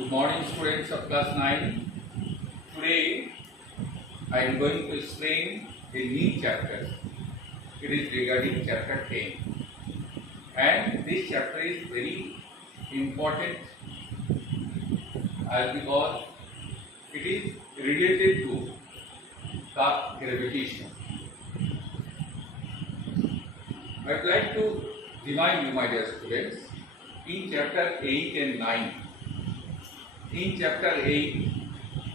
Good morning, students of class 9. Today I am going to explain a new chapter. It is regarding chapter 10. And this chapter is very important because it is related to the gravitation. I would like to remind you, my dear students, in chapter 8 and 9. In chapter 8,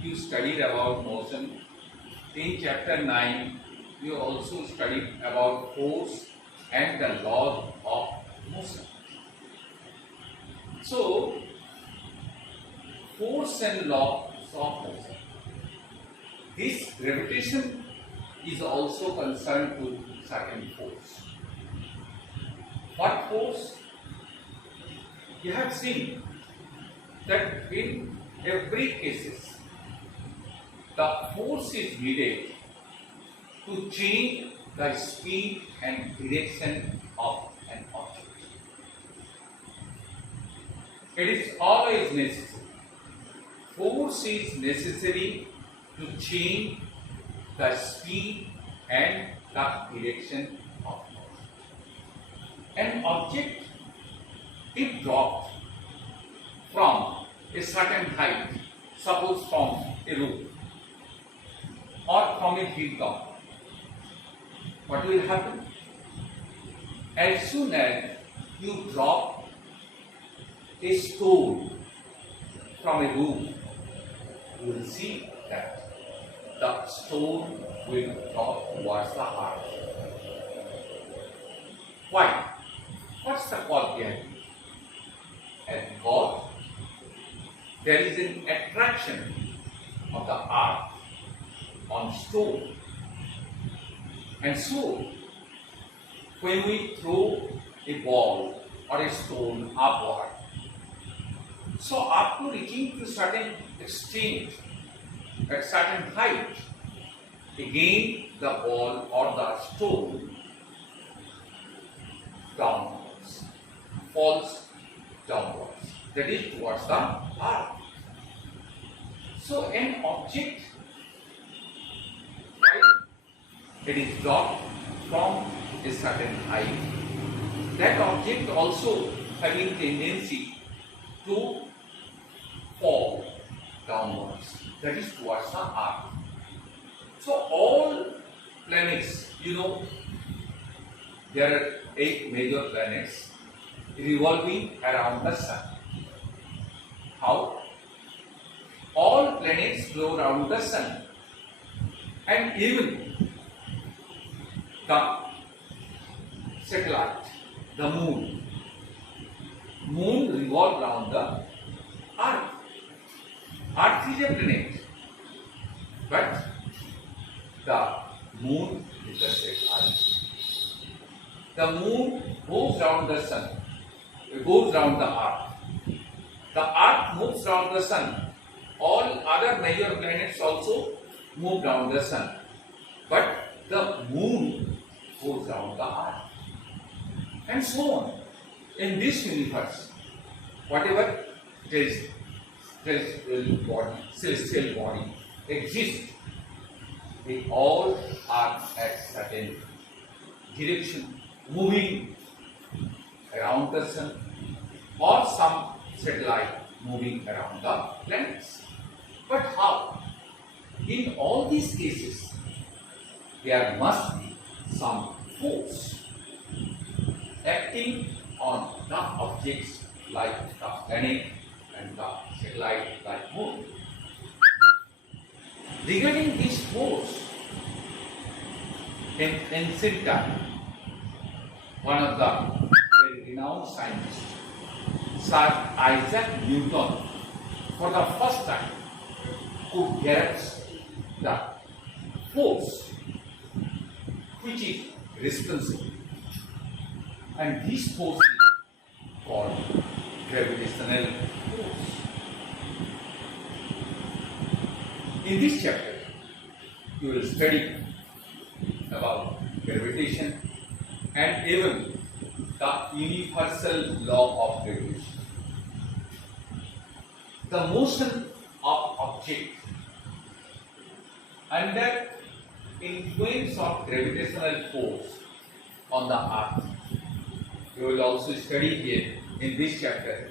you studied about motion. In chapter 9, you also studied about force and the laws of motion. So, force and laws of motion. This gravitation is also concerned to certain force. What force? You have seen that in every cases, the force is needed to change the speed and direction of an object. It is always necessary. Force is necessary to change the speed and the direction of an object. If dropped from a certain height, suppose from a roof or from a hilltop, what will happen? As soon as you drop a stone from a roof, you will see that the stone will drop towards the earth. Why? What's the cause behind it? And because there is an attraction of the earth on stone. And so, when we throw a ball or a stone upward, so after reaching to certain extent, at certain height, again the ball or the stone downwards, falls downwards, that is towards the earth. So an object, it is dropped from a certain height, that object also having tendency to fall downwards, that is towards the earth. So all planets, there are 8 major planets revolving around the sun. How? All planets flow around the sun, and even the satellite, the moon revolves around the earth. Earth is a planet, but the moon is the satellite. The moon goes round the sun, it goes round the earth. The earth moves round the sun. All other major planets also move round the sun. But the moon goes round the earth. And so on. In this universe, whatever celestial body exists, they all are at certain direction, moving around the sun, or some satellite moving around the planets. But how? In all these cases, there must be some force acting on the objects like the planet and the satellite like moon. Regarding this force, in ancient time, one of the very renowned scientists, Sir Isaac Newton, for the first time could grasp the force which is responsible, and this force is called gravitational force. In this chapter, you will study about gravitation and even the universal law of gravitation. the motion of object under influence of gravitational force on the earth. You will also study here in this chapter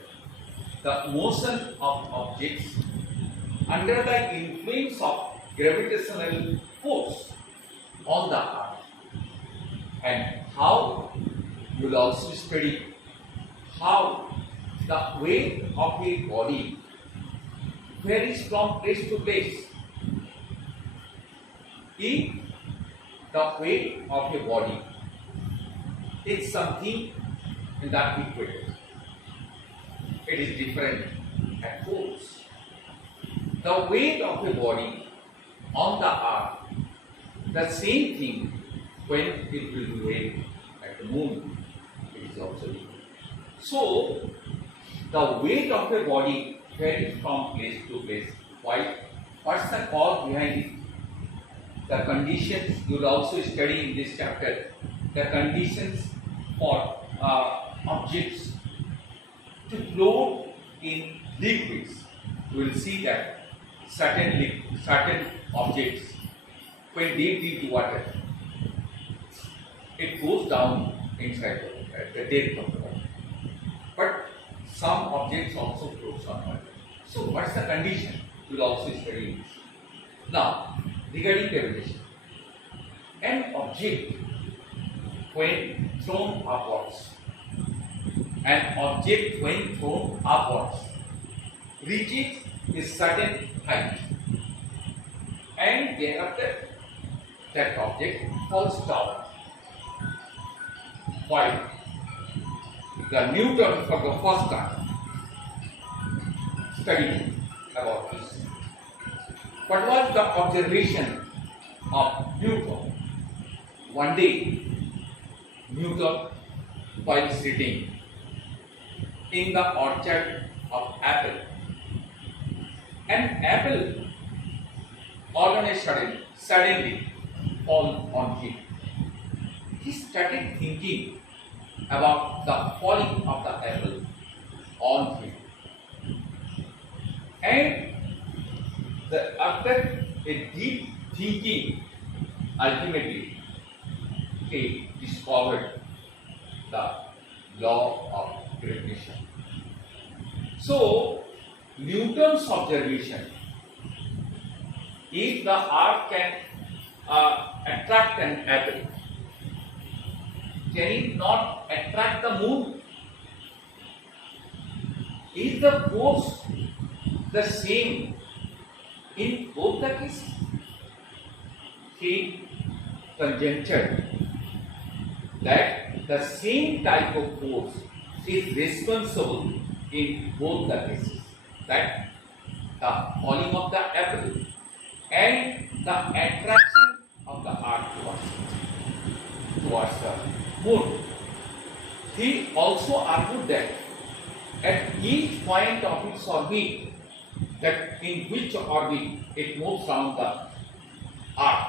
the motion of objects under the influence of gravitational force on the earth, and how you will also study how the weight of a body varies from place to place. If the weight of a body is something in the equator, it is different at poles. The weight of a body on the earth, the same thing when it will be weighed at the moon, it is also different. So, the weight of a body varies from place to place. Why? What's the cause behind it? The conditions you will also study in this chapter. The conditions for objects to float in liquids. You will see that certain objects, when deep into water, it goes down inside the water at the depth of the water. But some objects also float on water. So what's the condition? You will also study this. Now, regarding gravitation, an object when thrown upwards, reaches a certain height, and thereafter that object falls down. While the Newton for the first time studied about this. What was the observation of Newton? One day, Newton, while sitting in the orchard of apple, an apple all on a suddenly fall on him. He started thinking about the falling of the apple on him, and after a deep thinking, ultimately he discovered the law of gravitation. So, Newton's observation, if the earth can attract an apple, can it not attract the moon? Is the force the same in both the cases? He conjectured that the same type of force is responsible in both the cases, that the falling of the apple and the attraction of the earth towards the moon. He also argued that at each point of its orbit, that in which orbit it moves around the earth,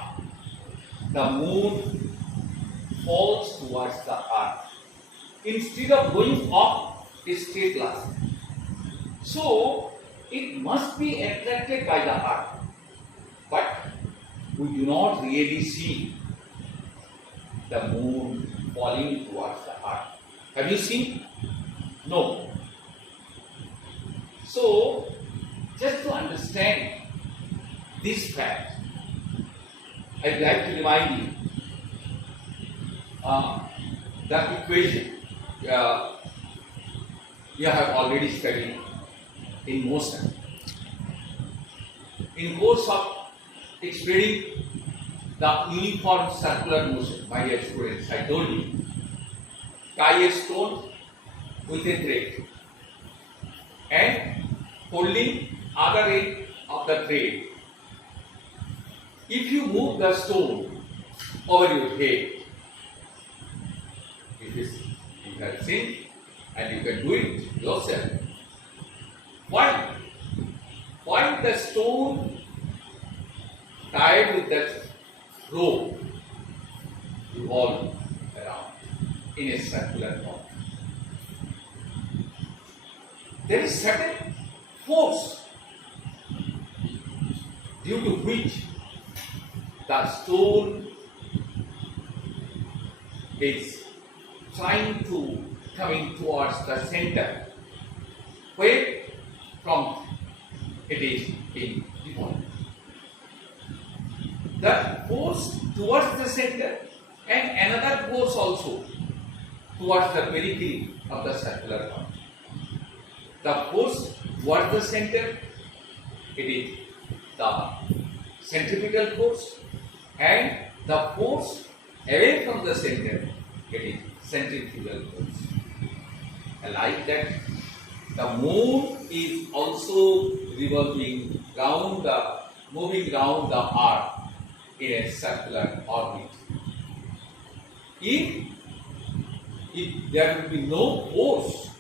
the moon falls towards the earth instead of going up a straight line. So it must be attracted by the earth, but we do not really see the moon falling towards the earth. Have you seen? No. So, just to understand this fact, I'd like to remind you the equation you have already studied in motion. In course of explaining the uniform circular motion, my dear students, I told you, tie a stone with a thread and holding other end of the thread. If you move the stone over your head, it is interesting and you can do it yourself. Why? Why the stone tied with that rope revolve around in a circular form? There is certain force due to which the stone is trying to coming towards the center, where from it is being revolved. The force towards the center and another force also towards the periphery of the circular point. The force towards the center, it is the centripetal force, and the force away from the center, it is centrifugal force. And like that, the moon is also revolving round the, moving round the earth in a circular orbit. If there will be no force,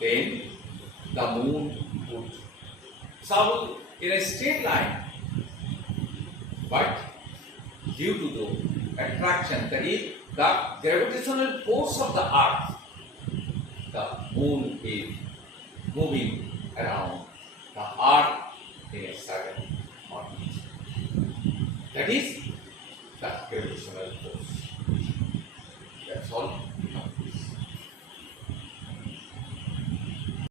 then the moon would travel in a straight line. But due to the attraction, that is the gravitational force of the earth, the moon is moving around the earth in a certain orbit. That is the gravitational force.